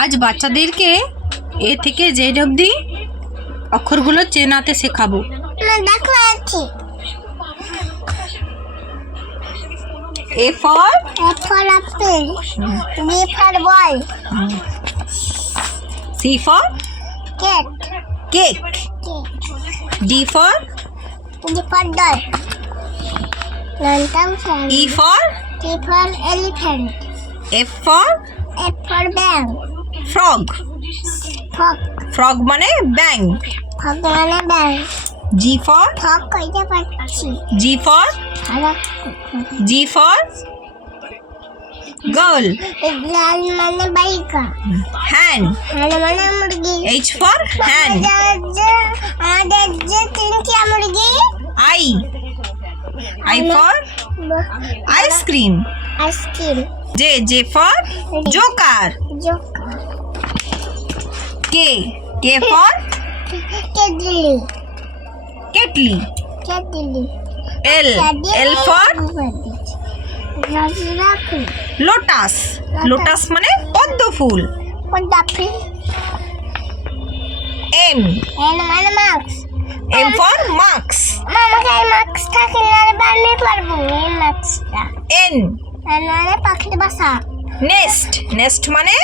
আজ বাচ্চাদেরকে এ থেকে জেড অবধি অক্ষরগুলো চেনাতে শেখাবো। দেখো আছে A for apple, B for ball, C for cat, cake, D for D for dog, lantern fan, E for T for elephant, F for F for bang, frog. frog, frog মানে ব্যাং। frog মানে bang, G for frog কইতে পারছি, G for আর G for girl. লাল মানে বাইকা, hand, হ্যাঁ মানে মুরগি, এইচ ফর হ্যান্ড। আমাদের যে তিনটি মুরগি, I, I for ice cream. Ice cream, J for joker. জোকা, কে ফর কেটলি, কেটলি। কেটলি, এল ফর রাজরাফি, লোটাস। লোটাস মানে পদ্ম ফুল। পদ্মাফি, এম মানে মাস্ক, এম ফর মাস্ক। আমাকে এই মাস্ক থাকলে আর বানিয়ে পারবো এই মাস্কটা। এন মানে পাখির বাসা, নেস্ট। নেস্ট মানে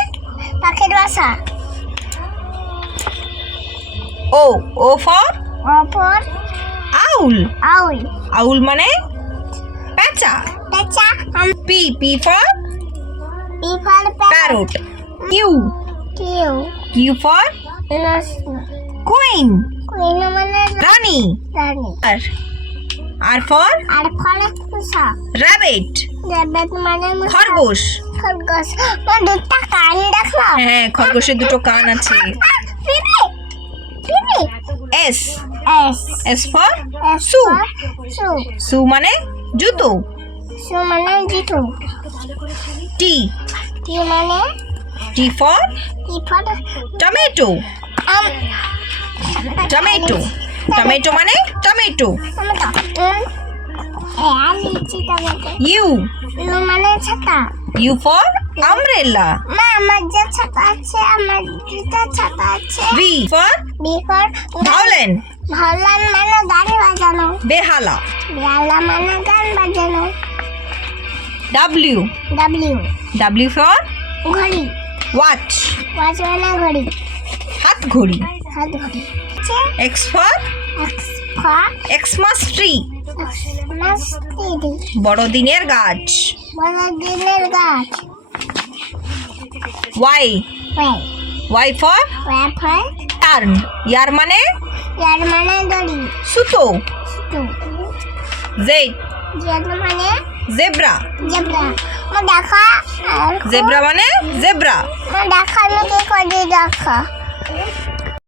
পাখির বাসা। ও ফর অপর আউল। আউল, আউল মানে পেঁচা। পেঁচা, পি ফর পিফার প্যারট। কিউ কিউ ফর নসন, কুইন কুইন মানে রানী। রানী, আর ফর আর ফলে কুসা, র্যাবিট রেবেট মানে মুসা, খরগোশ। খরগোশ। ও দুটা কান দেখো, হ্যাঁ, খরগোশের দুটো কান আছে। পিপি পিপি, S S S for S shoe. Shoe, সু মানে জুতো। সু মানে জিতু, টি টি মানে টি ফর টিফার টমেটো। টমেটো টমেটো মানে টমেটো। লিচি টমেটো, ইউ ইউ মানে ছাতা। U for umbrella. মা আমার যে ছাতা আছে, আমার দুটা ছাতা আছে। ভি ফর বিফর ভায়োলিন। ভাওলান মানে গাড়ি বাজানো, বেহালা। বেলা মানে গান বাজানো। ডাব্লিউ ডাব্লিউ ফর ঘড়ি, ওয়াচ। ওয়াচ মানে ঘড়ি, হাত ঘড়ি। হাত ঘড়ি। X for X for Xmas tree. নাস্তি, বড়দিনের গাছ। বড় দিনের গাছ। ওয়াই ওয়াই ফর ওয়াফার, টার্ন। ইয়ার মানে ইয়ার মানে দড়ি, সুতো। সুতো। জেড জেড মানে জেব্রা। জেব্রা। মা দেখা, জেব্রা মানে জেব্রা। মা দেখা, আমি কি করি দেখা।